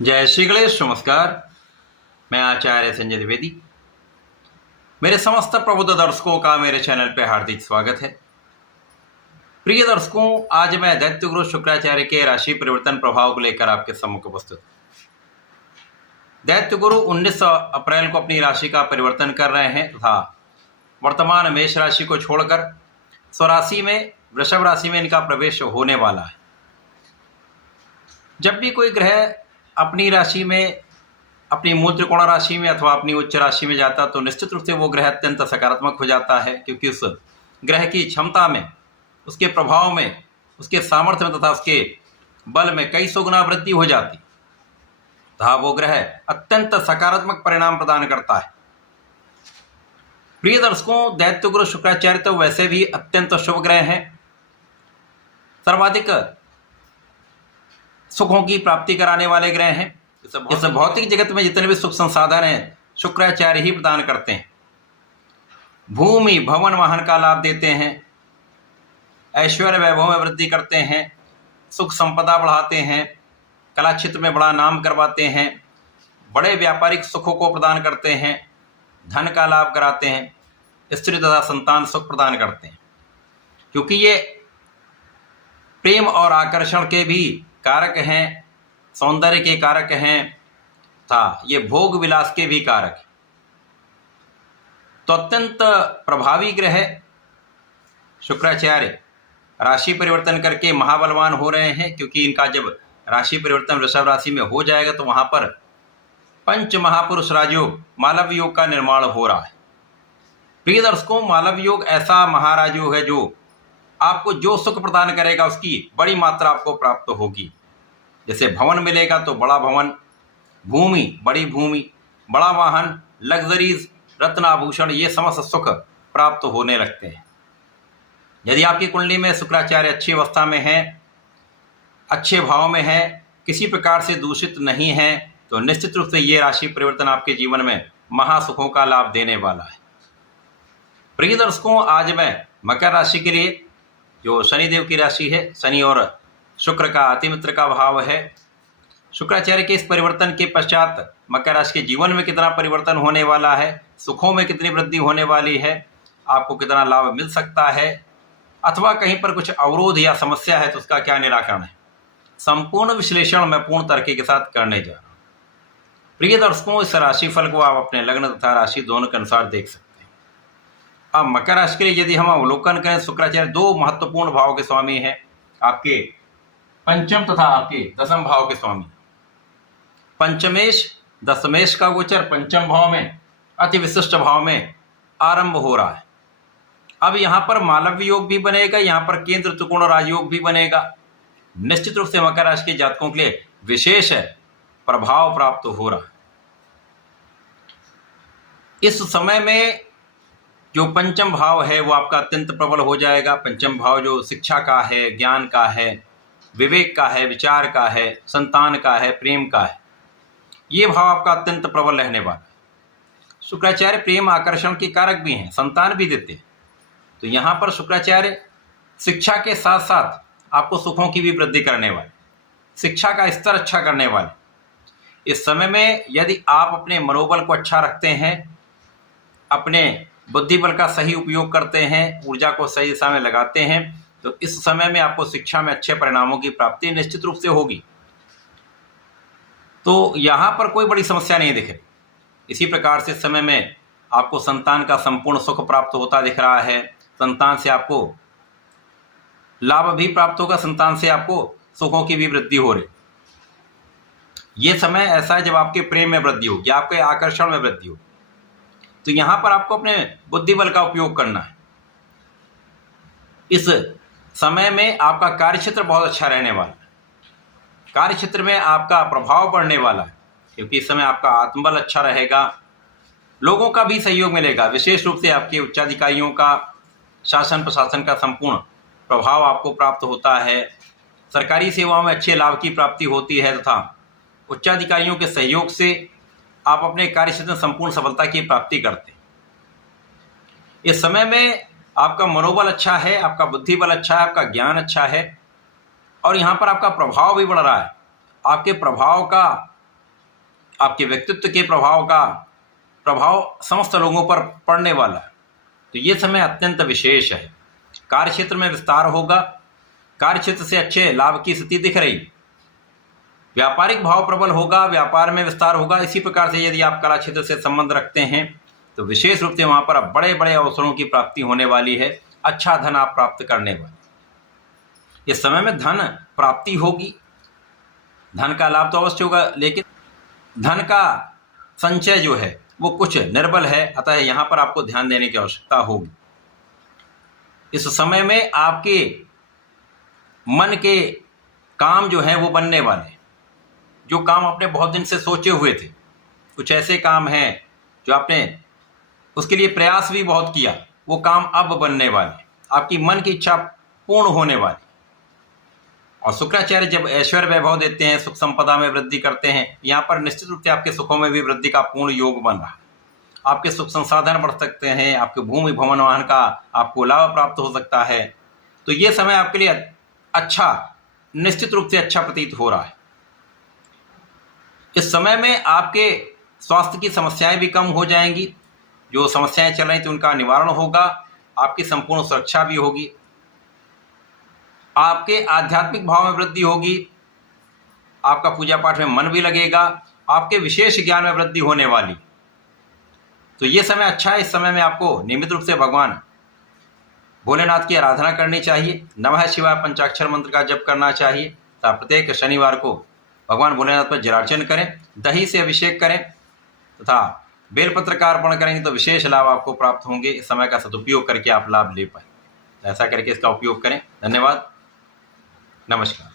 जय श्री गणेश। नमस्कार। मैं आचार्य संजय द्विवेदी। मेरे समस्त प्रबुद्ध दर्शकों का मेरे चैनल पे हार्दिक स्वागत है। प्रिय दर्शकों, आज मैं दैत्य गुरु शुक्राचार्य के राशि परिवर्तन प्रभाव को लेकर आपके सम्मुख उपस्थित हूं। दैत्य गुरु 19 अप्रैल को अपनी राशि का परिवर्तन कर रहे हैं तथा वर्तमान मेष राशि को छोड़कर स्वराशि में वृषभ राशि में इनका प्रवेश होने वाला है। जब भी कोई ग्रह अपनी राशि में, अपनी मूल त्रिकोण राशि में अथवा अपनी उच्च राशि में जाता तो निश्चित रूप से वो ग्रह अत्यंत सकारात्मक हो जाता है, क्योंकि उस ग्रह की क्षमता में, उसके प्रभाव में, उसके सामर्थ्य में तथा उसके बल में कई सौ गुना वृद्धि हो जाती तथा वो ग्रह अत्यंत सकारात्मक परिणाम प्रदान करता है। प्रिय दर्शकों, दैत्य गुरु शुक्राचार्य तो वैसे भी अत्यंत शुभ ग्रह हैं। सर्वाधिक सुखों की प्राप्ति कराने वाले ग्रह हैं। इस भौतिक जगत में जितने भी सुख संसाधन हैं शुक्राचार्य ही प्रदान करते हैं। भूमि भवन वाहन का लाभ देते हैं, ऐश्वर्य वैभव में वृद्धि करते हैं, सुख संपदा बढ़ाते हैं, कला क्षेत्र में बड़ा नाम करवाते हैं, बड़े व्यापारिक सुखों को प्रदान करते हैं, धन का लाभ कराते हैं, स्त्री तथा संतान सुख प्रदान करते हैं। क्योंकि ये प्रेम और आकर्षण के भी कारक हैं, सौंदर्य के कारक हैं तथा ये भोग विलास के भी कारक हैं। तो अत्यंत प्रभावी ग्रह शुक्राचार्य राशि परिवर्तन करके महाबलवान हो रहे हैं, क्योंकि इनका जब राशि परिवर्तन वृषभ राशि में हो जाएगा तो वहां पर पंच महापुरुष राजयोग मालव योग का निर्माण हो रहा है। प्रिय दर्शकों, मालव योग ऐसा महाराजयोग है जो आपको जो सुख प्रदान करेगा उसकी बड़ी मात्रा आपको प्राप्त होगी। जैसे भवन मिलेगा तो बड़ा भवन, भूमि बड़ी भूमि, बड़ा वाहन, लग्जरीज, रत्नाभूषण, ये समस्त सुख प्राप्त होने लगते हैं। यदि आपकी कुंडली में शुक्राचार्य अच्छी अवस्था में है, अच्छे भाव में है, किसी प्रकार से दूषित नहीं है, तो निश्चित रूप से ये राशि परिवर्तन आपके जीवन में महासुखों का लाभ देने वाला है। प्रिय दर्शकों, आज मैं मकर राशि के लिए, जो शनिदेव की राशि है, शनि और शुक्र का अतिमित्र का भाव है, शुक्राचार्य के इस परिवर्तन के पश्चात मकर राशि के जीवन में कितना परिवर्तन होने वाला है, सुखों में कितनी वृद्धि होने वाली है, आपको कितना लाभ मिल सकता है, अथवा कहीं पर कुछ अवरोध या समस्या है तो उसका क्या निराकरण है, संपूर्ण विश्लेषण मैं पूर्ण तरीके के साथ करने जा रहा हूँ। प्रिय दर्शकों, इस राशिफल को आप अपने लग्न तथा राशि दोनों के अनुसार देख सकते हैं। अब मकर राशि के लिए यदि हम अवलोकन करें, शुक्राचार्य दो महत्वपूर्ण भाव के स्वामी हैं, आपके पंचम तथा आपके दसम भाव के स्वामी। पंचमेश दशमेश का गोचर पंचम भाव में अति विशिष्ट भाव में आरंभ हो रहा है। अब यहाँ पर मालव योग भी बनेगा, यहाँ पर केंद्र त्रिकोण राजयोग भी बनेगा। निश्चित रूप से मकर राशि के जातकों के लिए विशेष प्रभाव प्राप्त हो रहा है। इस समय में जो पंचम भाव है वो आपका अत्यंत प्रबल हो जाएगा। पंचम भाव जो शिक्षा का है, ज्ञान का है, विवेक का है, विचार का है, संतान का है, प्रेम का है, ये भाव आपका अत्यंत प्रबल रहने वाला है। शुक्राचार्य प्रेम आकर्षण के कारक भी हैं, संतान भी देते हैं। तो यहाँ पर शुक्राचार्य शिक्षा के साथ साथ आपको सुखों की भी वृद्धि करने वाले, शिक्षा का स्तर अच्छा करने वाले। इस समय में यदि आप अपने मनोबल को अच्छा रखते हैं, अपने बुद्धि बल का सही उपयोग करते हैं, ऊर्जा को सही दिशा में लगाते हैं, तो इस समय में आपको शिक्षा में अच्छे परिणामों की प्राप्ति निश्चित रूप से होगी। तो यहाँ पर कोई बड़ी समस्या नहीं दिख रही। इसी प्रकार से समय में आपको संतान का संपूर्ण सुख प्राप्त होता दिख रहा है। संतान से आपको लाभ भी प्राप्त होगा, संतान से आपको सुखों की भी वृद्धि हो रही। ये समय ऐसा है जब आपके प्रेम में वृद्धि होगी, आपके आकर्षण में वृद्धि होगी। तो यहाँ पर आपको अपने बुद्धि बल का उपयोग करना है। इस समय में आपका कार्यक्षेत्र बहुत अच्छा रहने वाला है, कार्यक्षेत्र में आपका प्रभाव बढ़ने वाला है, क्योंकि इस समय आपका आत्मबल अच्छा रहेगा, लोगों का भी सहयोग मिलेगा। विशेष रूप से आपके उच्चाधिकारियों का, शासन प्रशासन का संपूर्ण प्रभाव आपको प्राप्त होता है। सरकारी सेवाओं में अच्छे लाभ की प्राप्ति होती है तथा उच्चाधिकारियों के सहयोग से आप अपने कार्यक्षेत्र में संपूर्ण सफलता की प्राप्ति करते हैं। इस समय में आपका मनोबल अच्छा है, आपका बुद्धि बल अच्छा है, आपका ज्ञान अच्छा है और यहाँ पर आपका प्रभाव भी बढ़ रहा है। आपके प्रभाव का आपके व्यक्तित्व के प्रभाव समस्त लोगों पर पड़ने वाला है। तो ये समय अत्यंत विशेष है। कार्य क्षेत्र में विस्तार होगा, कार्य क्षेत्र से अच्छे लाभ की स्थिति दिख रही। व्यापारिक भाव प्रबल होगा, व्यापार में विस्तार होगा। इसी प्रकार से यदि आप कला क्षेत्र से संबंध रखते हैं तो विशेष रूप से वहां पर अब बड़े बड़े अवसरों की प्राप्ति होने वाली है। अच्छा धन आप प्राप्त करने वाले। इस समय में धन प्राप्ति होगी, धन का लाभ तो अवश्य होगा, लेकिन धन का संचय जो है वो कुछ निर्बल है, अतः यहाँ पर आपको ध्यान देने की आवश्यकता होगी। इस समय में आपके मन के काम जो है वो बनने वाले, जो काम आपने बहुत दिन से सोचे हुए थे, कुछ ऐसे काम हैं जो आपने उसके लिए प्रयास भी बहुत किया, वो काम अब बनने वाले, आपकी मन की इच्छा पूर्ण होने वाली। और शुक्राचार्य जब ऐश्वर्य वैभव देते हैं, सुख संपदा में वृद्धि करते हैं, यहाँ पर निश्चित रूप से आपके सुखों में भी वृद्धि का पूर्ण योग बन रहा है। आपके सुख संसाधन बढ़ सकते हैं, आपके भूमि भवन वाहन का आपको लाभ प्राप्त हो सकता है। तो ये समय आपके लिए अच्छा, निश्चित रूप से अच्छा प्रतीत हो रहा है। इस समय में आपके स्वास्थ्य की समस्याएं भी कम हो जाएंगी, जो समस्याएं चल रही थी उनका निवारण होगा, आपकी संपूर्ण सुरक्षा भी होगी, आपके आध्यात्मिक भाव में वृद्धि होगी, आपका पूजा पाठ में मन भी लगेगा, आपके विशेष ज्ञान में वृद्धि होने वाली। तो ये समय अच्छा है। इस समय में आपको नियमित रूप से भगवान भोलेनाथ की आराधना करनी चाहिए, नमः शिवाय पंचाक्षर मंत्र का जप करना चाहिए तथा प्रत्येक शनिवार को भगवान भोलेनाथ पर जलार्चन करें, दही से अभिषेक करें तथा बेलपत्र का अर्पण करेंगे तो विशेष लाभ आपको प्राप्त होंगे। इस समय का सदुपयोग करके आप लाभ ले पाए, ऐसा करके इसका उपयोग करें। धन्यवाद, नमस्कार।